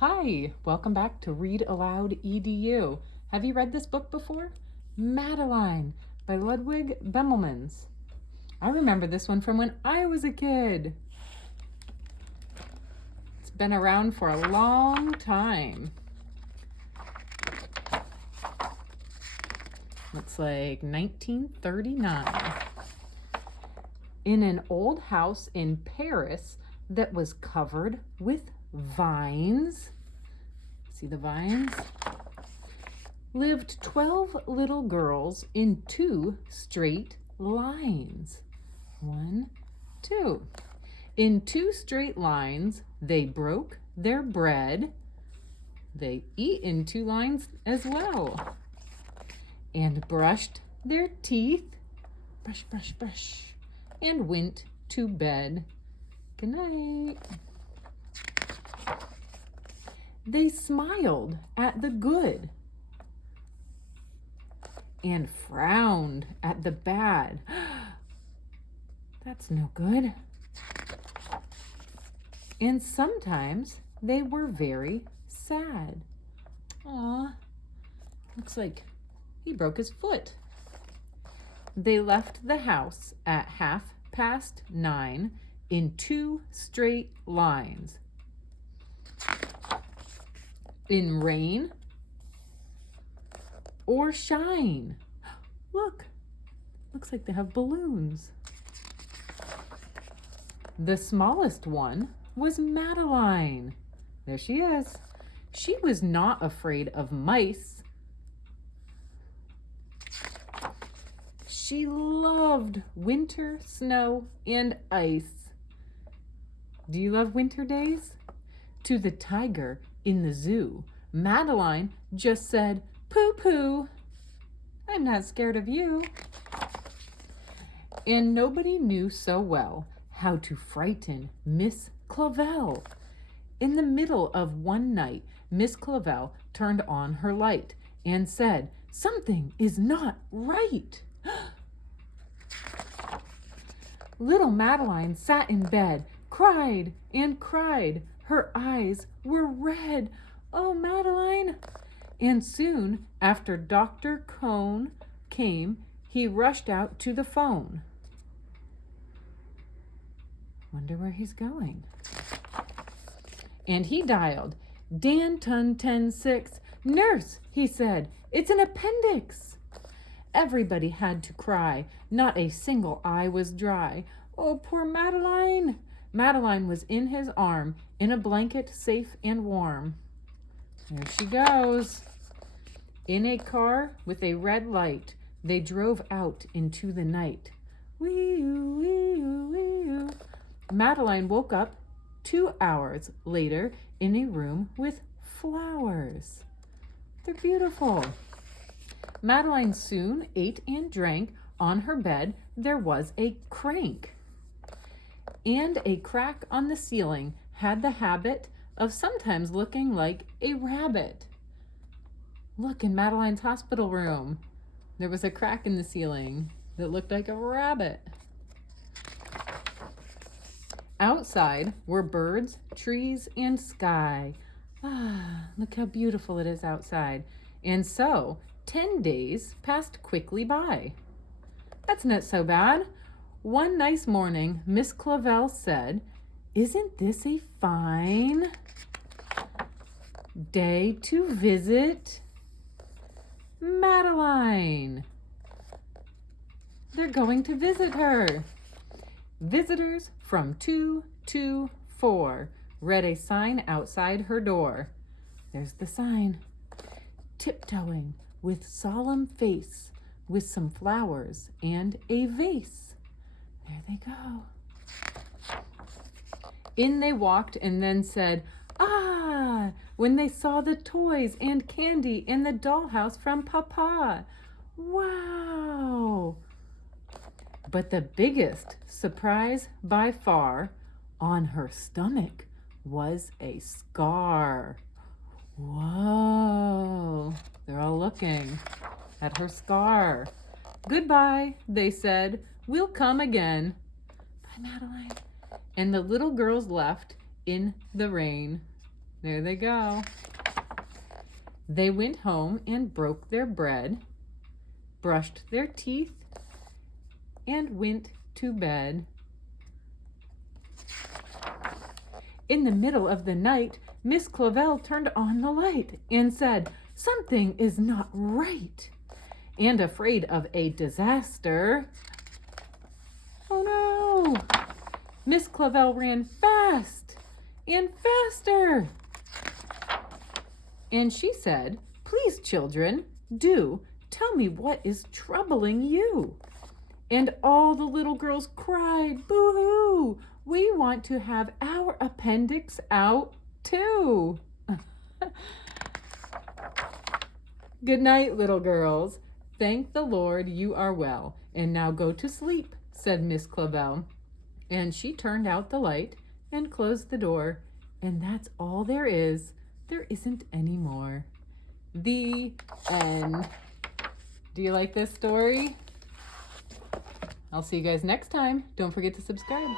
Hi, welcome back to Read Aloud EDU. Have you read this book before? Madeline by Ludwig Bemelmans. I remember this one from when I was a kid. It's been around for a long time. Looks like 1939. In an old house in Paris that was covered with vines, see the vines? Lived 12 little girls in 2 straight lines. 1, 2. In 2 straight lines, they broke their bread. They eat in 2 lines as well. And brushed their teeth. Brush, brush, brush. And went to bed. Good night. They smiled at the good and frowned at the bad. That's no good. And sometimes they were very sad. Aw, looks like he broke his foot. They left the house at 9:30 in 2 straight lines. In rain or shine. Look, looks like they have balloons. The smallest one was Madeline. There she is. She was not afraid of mice. She loved winter, snow, and ice. Do you love winter days? To the tiger in the zoo, Madeline just said, "Poo-poo. I'm not scared of you." And nobody knew so well how to frighten Miss Clavel. In the middle of one night, Miss Clavel turned on her light and said, "Something is not right." Little Madeline sat in bed, cried and cried. Her eyes were red. Oh, Madeline. And soon after Dr. Cone came, he rushed out to the phone. Wonder where he's going. And he dialed, Danton 106. "Nurse," he said, "it's an appendix." Everybody had to cry. Not a single eye was dry. Oh, poor Madeline. Madeline was in his arm, in a blanket safe and warm. There she goes. In a car with a red light, they drove out into the night. Wee-oo, wee-oo, wee-oo. Madeline woke up 2 hours later in a room with flowers. They're beautiful. Madeline soon ate and drank. On her bed, there was a crank. And a crack on the ceiling had the habit of sometimes looking like a rabbit. Look, in Madeline's hospital room, there was a crack in the ceiling that looked like a rabbit. Outside were birds, trees, and sky. Look how beautiful it is outside. And so 10 days passed quickly by. That's not so bad. One nice morning, Miss Clavel said, "Isn't this a fine day to visit Madeline?" They're going to visit her. Visitors from 2 to 4 read a sign outside her door. There's the sign. Tiptoeing with solemn face, with some flowers and a vase. There they go. In they walked and then said, "Ah," when they saw the toys and candy in the dollhouse from Papa. Wow. But the biggest surprise by far, on her stomach was a scar. Whoa. They're all looking at her scar. "Goodbye," they said. "We'll come again." Bye, Madeline. And the little girls left in the rain. There they go. They went home and broke their bread, brushed their teeth, and went to bed. In the middle of the night, Miss Clavel turned on the light and said, "Something is not right." And afraid of a disaster, oh no! Miss Clavel ran fast and faster. And she said, "Please, children, do tell me what is troubling you." And all the little girls cried, "Boo-hoo! We want to have our appendix out too." Good night, little girls. Thank the Lord you are well. And now go to sleep, said Miss Clavel. And she turned out the light and closed the door. And that's all there is. There isn't any more. The end. Do you like this story? I'll see you guys next time. Don't forget to subscribe.